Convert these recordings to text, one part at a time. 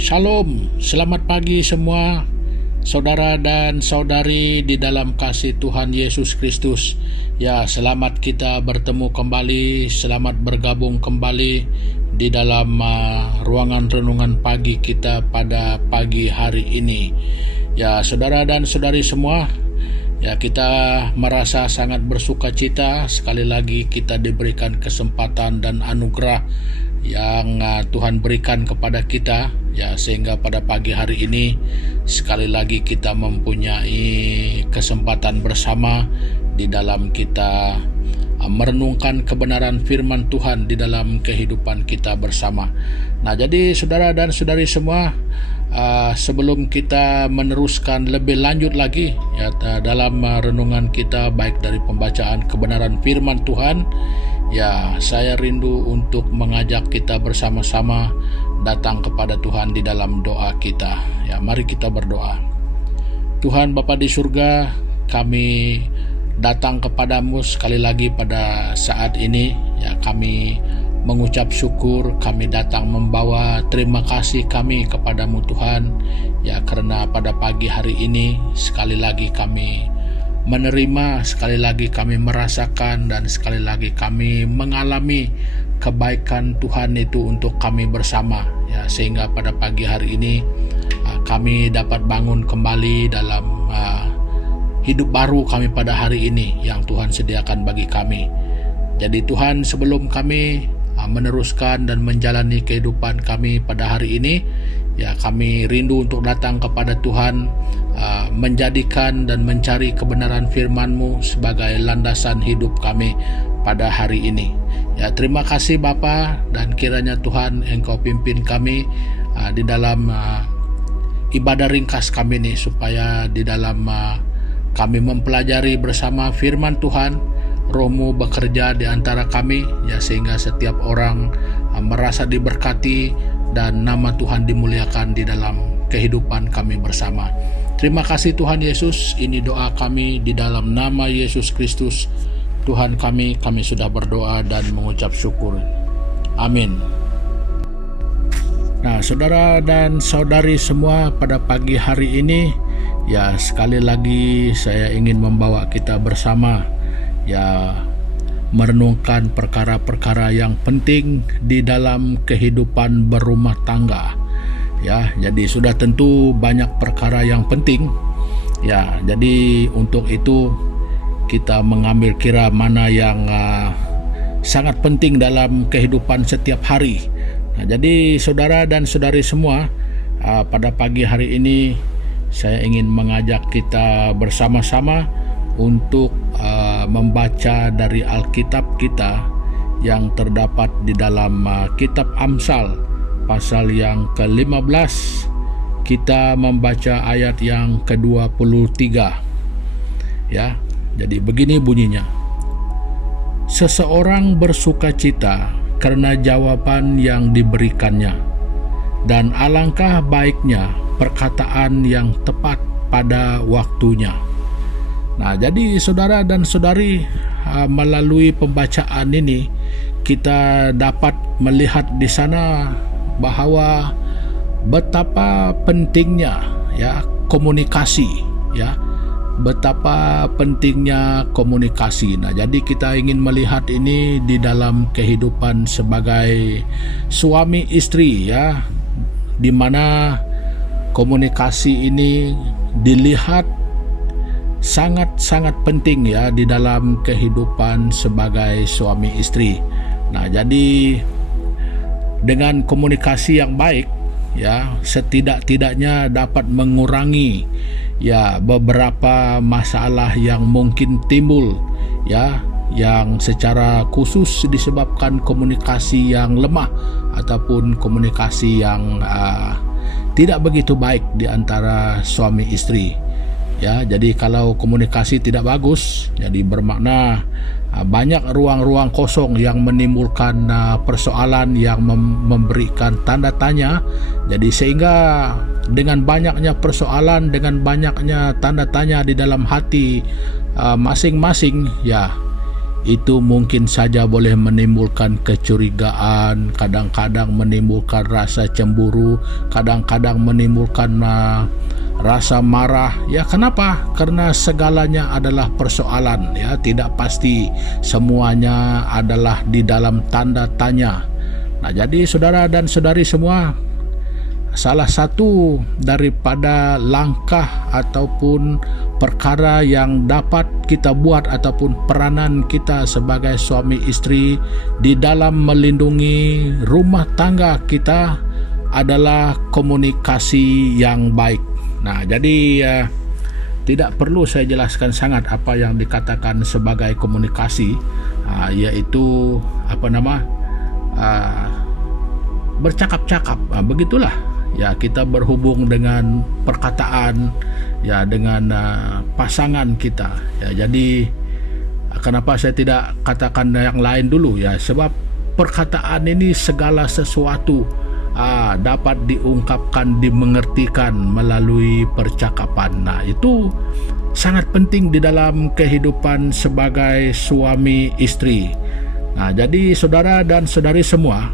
Shalom, selamat pagi semua saudara dan saudari di dalam kasih Tuhan Yesus Kristus. Ya, selamat kita bertemu kembali, selamat bergabung kembali di dalam ruangan renungan pagi kita pada pagi hari ini. Ya, saudara dan saudari semua, ya, kita merasa sangat bersuka cita sekali lagi kita diberikan kesempatan dan anugerah yang Tuhan berikan kepada kita, ya, sehingga pada pagi hari ini sekali lagi kita mempunyai kesempatan bersama di dalam kita merenungkan kebenaran firman Tuhan di dalam kehidupan kita bersama. Nah, jadi saudara dan saudari semua, sebelum kita meneruskan lebih lanjut lagi ya dalam renungan kita baik dari pembacaan kebenaran firman Tuhan, ya, saya rindu untuk mengajak kita bersama-sama datang kepada Tuhan di dalam doa kita. Ya, mari kita berdoa. Tuhan Bapa di surga, kami datang kepadamu sekali lagi pada saat ini. Ya, kami mengucap syukur, kami datang membawa terima kasih kami kepadamu Tuhan. Ya, karena pada pagi hari ini sekali lagi kami menerima, sekali lagi kami merasakan, dan sekali lagi kami mengalami kebaikan Tuhan itu untuk kami bersama, ya, sehingga pada pagi hari ini kami dapat bangun kembali dalam hidup baru kami pada hari ini yang Tuhan sediakan bagi kami. Jadi Tuhan, sebelum kami meneruskan dan menjalani kehidupan kami pada hari ini, ya, kami rindu untuk datang kepada Tuhan, menjadikan dan mencari kebenaran firman-Mu sebagai landasan hidup kami pada hari ini. Ya, terima kasih Bapa, dan kiranya Tuhan Engkau pimpin kami di dalam ibadah ringkas kami ini, supaya di dalam kami mempelajari bersama firman Tuhan, Roh-Mu bekerja di antara kami, ya, sehingga setiap orang merasa diberkati dan nama Tuhan dimuliakan di dalam kehidupan kami bersama. Terima kasih Tuhan Yesus, ini doa kami di dalam nama Yesus Kristus Tuhan kami sudah berdoa dan mengucap syukur. Amin. Nah, saudara dan saudari semua, pada pagi hari ini, ya, sekali lagi saya ingin membawa kita bersama, ya, merenungkan perkara-perkara yang penting di dalam kehidupan berumah tangga. Ya, jadi sudah tentu banyak perkara yang penting. Ya, jadi untuk itu kita mengambil kira mana yang sangat penting dalam kehidupan setiap hari. Nah, jadi saudara dan saudari semua, pada pagi hari ini saya ingin mengajak kita bersama-sama untuk membaca dari Alkitab kita yang terdapat di dalam kitab Amsal pasal yang ke-15. Kita membaca ayat yang ke-23. Ya, jadi begini bunyinya. Seseorang bersukacita karena jawaban yang diberikannya, dan alangkah baiknya perkataan yang tepat pada waktunya. Nah, jadi saudara dan saudari, melalui pembacaan ini kita dapat melihat di sana bahwa betapa pentingnya, ya, komunikasi, ya, betapa pentingnya komunikasi. Nah, jadi kita ingin melihat ini di dalam kehidupan sebagai suami istri, ya, di mana komunikasi ini dilihat sangat-sangat penting, ya, di dalam kehidupan sebagai suami istri. Nah, jadi dengan komunikasi yang baik, ya, setidak-tidaknya dapat mengurangi, ya, beberapa masalah yang mungkin timbul, ya, yang secara khusus disebabkan komunikasi yang lemah ataupun komunikasi yang tidak begitu baik di antara suami istri. Ya, jadi kalau komunikasi tidak bagus, jadi bermakna banyak ruang-ruang kosong yang menimbulkan persoalan yang memberikan tanda tanya. Jadi sehingga dengan banyaknya persoalan, dengan banyaknya tanda tanya di dalam hati masing-masing, ya, itu mungkin saja boleh menimbulkan kecurigaan, kadang-kadang menimbulkan rasa cemburu, kadang-kadang menimbulkan rasa marah. Ya, kenapa? Karena segalanya adalah persoalan, ya, tidak pasti, semuanya adalah di dalam tanda tanya. Nah, jadi saudara dan saudari semua, salah satu daripada langkah ataupun perkara yang dapat kita buat ataupun peranan kita sebagai suami istri di dalam melindungi rumah tangga kita adalah komunikasi yang baik. Nah, jadi tidak perlu saya jelaskan sangat apa yang dikatakan sebagai komunikasi, yaitu bercakap-cakap, begitulah. Ya, kita berhubung dengan perkataan, ya, dengan pasangan kita. Ya, jadi kenapa saya tidak katakan yang lain dulu, ya, sebab perkataan ini segala sesuatu dapat diungkapkan, dimengertikan melalui percakapan. Nah, itu sangat penting di dalam kehidupan sebagai suami istri. Nah, jadi saudara dan saudari semua,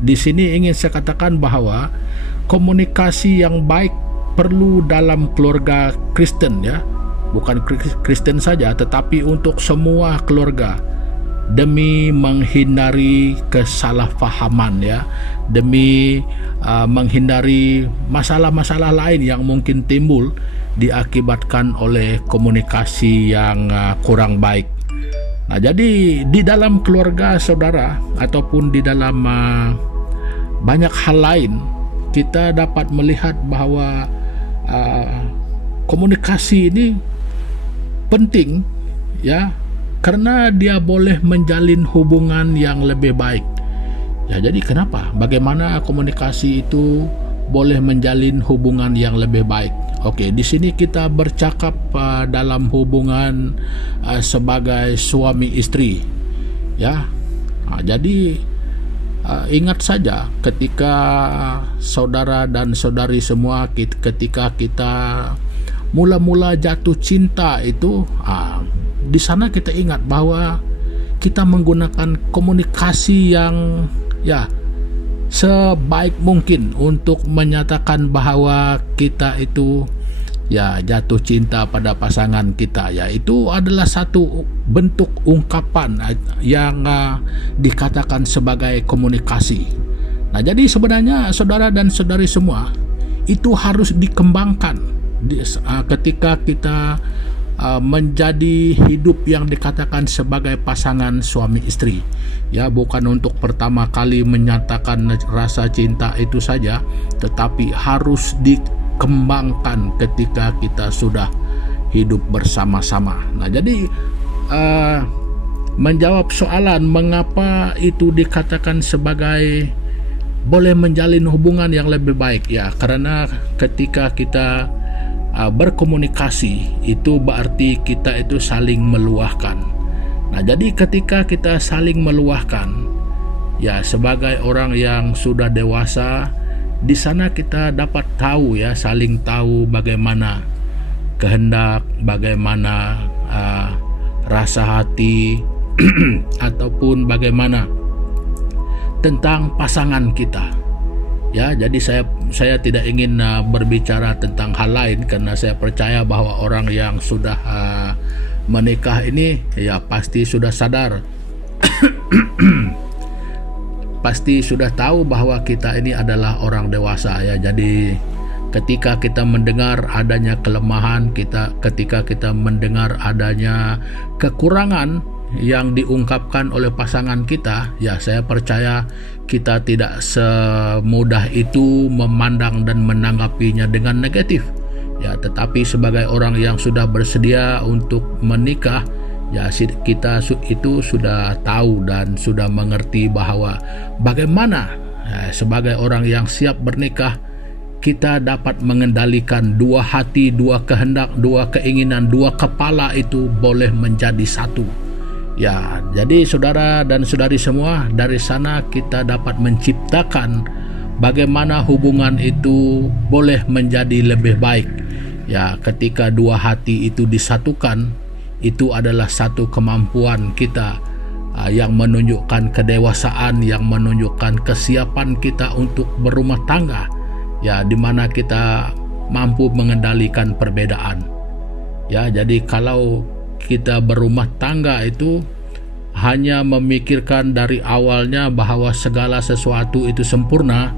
di sini ingin saya katakan bahwa komunikasi yang baik perlu dalam keluarga Kristen, ya. Bukan Kristen saja, tetapi untuk semua keluarga, demi menghindari kesalahpahaman, ya, demi menghindari masalah-masalah lain yang mungkin timbul diakibatkan oleh komunikasi yang kurang baik. Nah, jadi di dalam keluarga saudara ataupun di dalam banyak hal lain, kita dapat melihat bahwa komunikasi ini penting, ya, karena dia boleh menjalin hubungan yang lebih baik. Ya, jadi kenapa? Bagaimana komunikasi itu boleh menjalin hubungan yang lebih baik? Oke, di sini kita bercakap dalam hubungan sebagai suami istri, ya. Nah, jadi ingat saja ketika saudara dan saudari semua, ketika kita mula-mula jatuh cinta itu, di sana kita ingat bahwa kita menggunakan komunikasi yang, ya, sebaik mungkin untuk menyatakan bahwa kita itu, ya, jatuh cinta pada pasangan kita. Ya, itu adalah satu bentuk ungkapan yang dikatakan sebagai komunikasi. Nah, jadi sebenarnya saudara dan saudari semua, itu harus dikembangkan ketika kita menjadi hidup yang dikatakan sebagai pasangan suami istri. Ya, bukan untuk pertama kali menyatakan rasa cinta itu saja, tetapi harus dikembangkan ketika kita sudah hidup bersama-sama. Nah, jadi menjawab soalan mengapa itu dikatakan sebagai boleh menjalin hubungan yang lebih baik, ya, karena ketika kita berkomunikasi itu berarti kita itu saling meluahkan. Nah, jadi ketika kita saling meluahkan, ya, sebagai orang yang sudah dewasa, di sana kita dapat tahu, ya, saling tahu bagaimana kehendak, bagaimana rasa hati ataupun bagaimana tentang pasangan kita. Ya, jadi saya tidak ingin berbicara tentang hal lain, karena saya percaya bahwa orang yang sudah menikah ini, ya, pasti sudah sadar pasti sudah tahu bahwa kita ini adalah orang dewasa, ya. Jadi ketika kita mendengar adanya kelemahan kita, ketika kita mendengar adanya kekurangan yang diungkapkan oleh pasangan kita, ya, saya percaya kita tidak semudah itu memandang dan menanggapinya dengan negatif, ya. Tetapi sebagai orang yang sudah bersedia untuk menikah, ya, kita itu sudah tahu dan sudah mengerti bahwa bagaimana, ya, sebagai orang yang siap bernikah, kita dapat mengendalikan dua hati, dua kehendak, dua keinginan, dua kepala itu boleh menjadi satu. Ya, jadi saudara dan saudari semua, dari sana kita dapat menciptakan bagaimana hubungan itu boleh menjadi lebih baik. Ya, ketika dua hati itu disatukan, itu adalah satu kemampuan kita yang menunjukkan kedewasaan, yang menunjukkan kesiapan kita untuk berumah tangga, ya, di mana kita mampu mengendalikan perbedaan. Ya, jadi kalau kita berumah tangga itu hanya memikirkan dari awalnya bahwa segala sesuatu itu sempurna.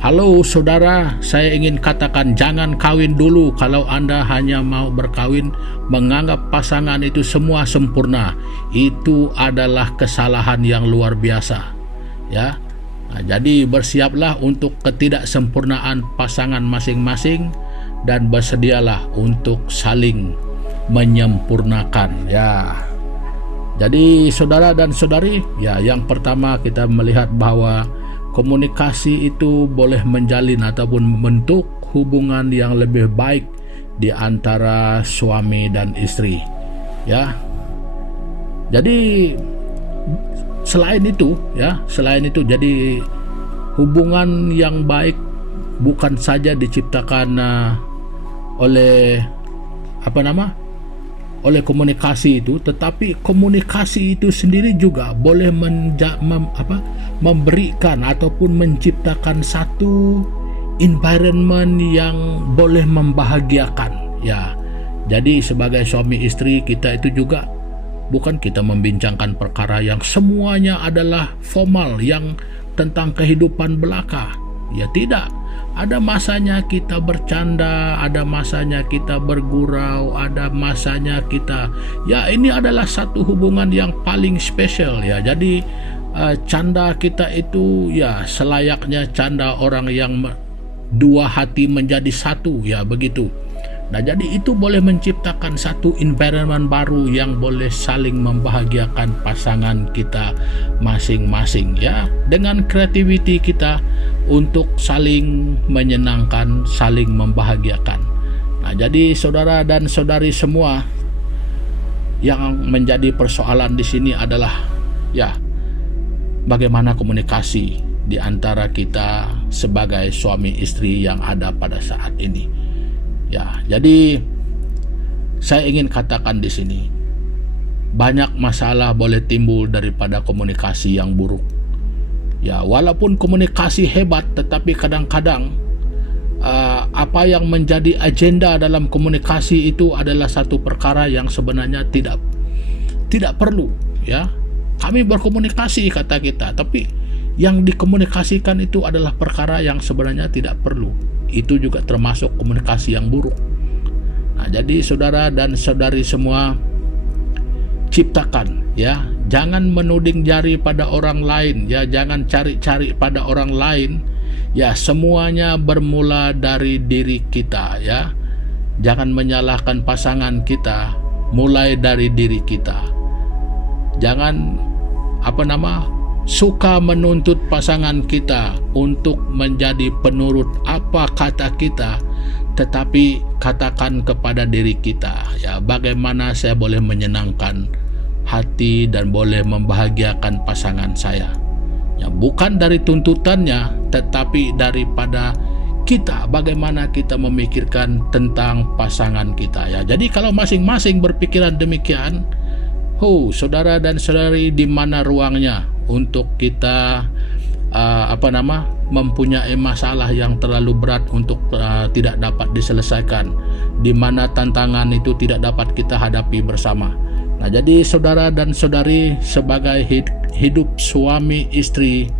Halo saudara, saya ingin katakan jangan kawin dulu kalau Anda hanya mau berkawin menganggap pasangan itu semua sempurna. Itu adalah kesalahan yang luar biasa. Ya. Nah, jadi bersiaplah untuk ketidaksempurnaan pasangan masing-masing dan bersedialah untuk saling menyempurnakan. Ya. Jadi saudara dan saudari, ya, yang pertama kita melihat bahwa komunikasi itu boleh menjalin ataupun membentuk hubungan yang lebih baik di antara suami dan istri. Ya. Jadi selain itu, jadi hubungan yang baik bukan saja diciptakan oleh oleh komunikasi itu, tetapi komunikasi itu sendiri juga boleh memberikan ataupun menciptakan satu environment yang boleh membahagiakan. Ya, jadi sebagai suami istri kita itu juga bukan kita membincangkan perkara yang semuanya adalah formal, yang tentang kehidupan belaka. Ya tidak. Ada masanya kita bercanda, ada masanya kita bergurau, ada masanya kita, ya, ini adalah satu hubungan yang paling spesial, ya. Jadi canda kita itu, ya, selayaknya canda orang yang dua hati menjadi satu, ya, begitu. Nah, jadi itu boleh menciptakan satu environment baru yang boleh saling membahagiakan pasangan kita masing-masing, ya, dengan kreativiti kita untuk saling menyenangkan, saling membahagiakan. Nah, jadi saudara dan saudari semua, yang menjadi persoalan di sini adalah, ya, bagaimana komunikasi di antara kita sebagai suami istri yang ada pada saat ini. Ya, jadi saya ingin katakan di sini, banyak masalah boleh timbul daripada komunikasi yang buruk. Ya, walaupun komunikasi hebat, tetapi kadang-kadang apa yang menjadi agenda dalam komunikasi itu adalah satu perkara yang sebenarnya tidak perlu. Ya, kami berkomunikasi kata kita, tapi yang dikomunikasikan itu adalah perkara yang sebenarnya tidak perlu. Itu juga termasuk komunikasi yang buruk. Nah, jadi saudara dan saudari semua, ciptakan, ya, jangan menuding jari pada orang lain, ya, jangan cari-cari pada orang lain, ya, semuanya bermula dari diri kita, ya. Jangan menyalahkan pasangan kita, mulai dari diri kita. Jangan suka menuntut pasangan kita untuk menjadi penurut apa kata kita, tetapi katakan kepada diri kita, ya, bagaimana saya boleh menyenangkan hati dan boleh membahagiakan pasangan saya. Ya, bukan dari tuntutannya, tetapi daripada kita, bagaimana kita memikirkan tentang pasangan kita, ya. Jadi kalau masing-masing berpikiran demikian, saudara dan saudari, di mana ruangnya untuk kita mempunyai masalah yang terlalu berat untuk tidak dapat diselesaikan, di mana tantangan itu tidak dapat kita hadapi bersama. Nah, jadi saudara dan saudari, sebagai hidup suami istri,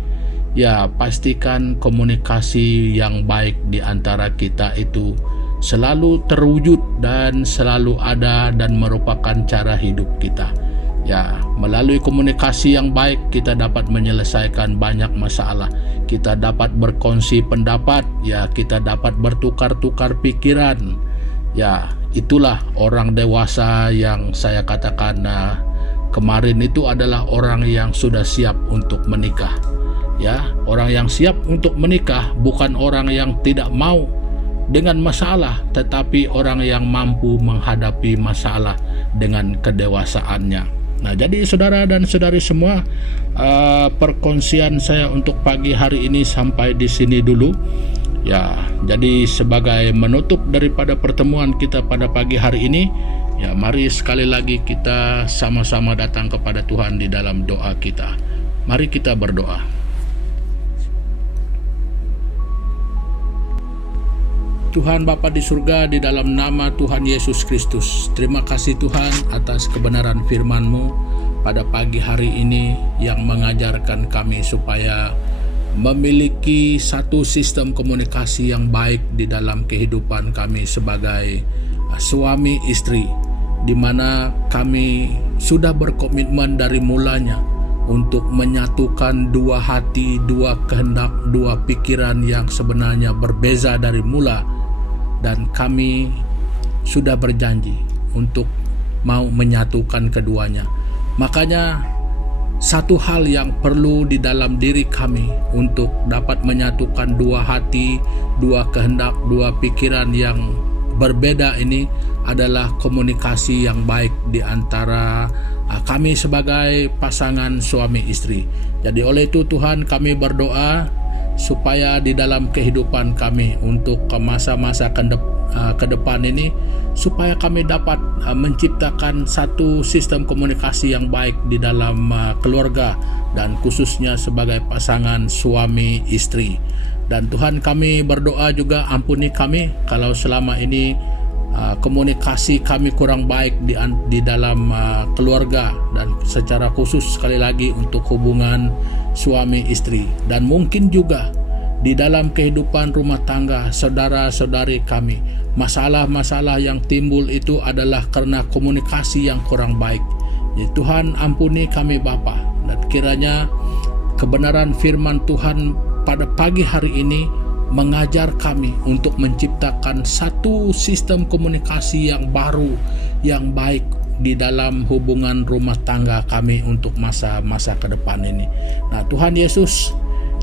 ya, pastikan komunikasi yang baik di antara kita itu selalu terwujud dan selalu ada dan merupakan cara hidup kita. Ya, melalui komunikasi yang baik kita dapat menyelesaikan banyak masalah. Kita dapat berkongsi pendapat, ya, kita dapat bertukar-tukar pikiran. Ya, itulah orang dewasa yang saya katakan kemarin itu adalah orang yang sudah siap untuk menikah. Ya, orang yang siap untuk menikah bukan orang yang tidak mau dengan masalah, tetapi orang yang mampu menghadapi masalah dengan kedewasaannya. Nah, jadi saudara dan saudari semua, perkongsian saya untuk pagi hari ini sampai di sini dulu. Ya, jadi sebagai menutup daripada pertemuan kita pada pagi hari ini, ya mari sekali lagi kita sama-sama datang kepada Tuhan di dalam doa kita. Mari kita berdoa. Tuhan Bapa di surga, di dalam nama Tuhan Yesus Kristus, terima kasih Tuhan atas kebenaran firman-Mu pada pagi hari ini yang mengajarkan kami supaya memiliki satu sistem komunikasi yang baik di dalam kehidupan kami sebagai suami istri, di mana kami sudah berkomitmen dari mulanya untuk menyatukan dua hati, dua kehendak, dua pikiran yang sebenarnya berbeza dari mula, dan kami sudah berjanji untuk mau menyatukan keduanya. Makanya satu hal yang perlu di dalam diri kami untuk dapat menyatukan dua hati, dua kehendak, dua pikiran yang berbeda ini adalah komunikasi yang baik di antara kami sebagai pasangan suami istri. Jadi oleh itu Tuhan, kami berdoa supaya di dalam kehidupan kami untuk masa-masa ke depan ini, supaya kami dapat menciptakan satu sistem komunikasi yang baik di dalam keluarga, dan khususnya sebagai pasangan suami istri. Dan Tuhan, kami berdoa juga ampuni kami kalau selama ini komunikasi kami kurang baik di dalam keluarga, dan secara khusus sekali lagi untuk hubungan suami istri, dan mungkin juga di dalam kehidupan rumah tangga saudara-saudari kami, masalah-masalah yang timbul itu adalah karena komunikasi yang kurang baik. Ya Tuhan, ampuni kami Bapa, dan kiranya kebenaran firman Tuhan pada pagi hari ini mengajar kami untuk menciptakan satu sistem komunikasi yang baru, yang baik di dalam hubungan rumah tangga kami untuk masa-masa ke depan ini. Nah Tuhan Yesus,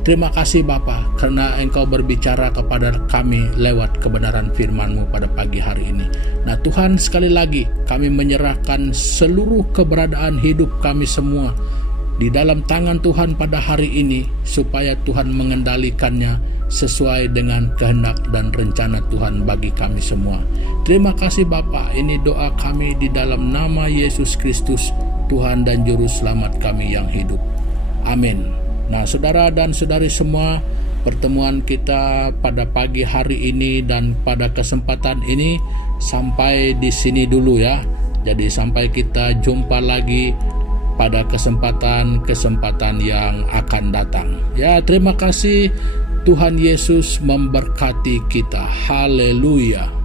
terima kasih Bapa karena Engkau berbicara kepada kami lewat kebenaran firman-Mu pada pagi hari ini. Nah Tuhan, sekali lagi kami menyerahkan seluruh keberadaan hidup kami semua di dalam tangan Tuhan pada hari ini, supaya Tuhan mengendalikannya sesuai dengan kehendak dan rencana Tuhan bagi kami semua. Terima kasih Bapa, ini doa kami di dalam nama Yesus Kristus, Tuhan dan Juru Selamat kami yang hidup. Amin. Nah saudara dan saudari semua, pertemuan kita pada pagi hari ini dan pada kesempatan ini sampai di sini dulu ya. Jadi sampai kita jumpa lagi pada kesempatan yang akan datang. Ya, terima kasih. Tuhan Yesus memberkati kita. Haleluya.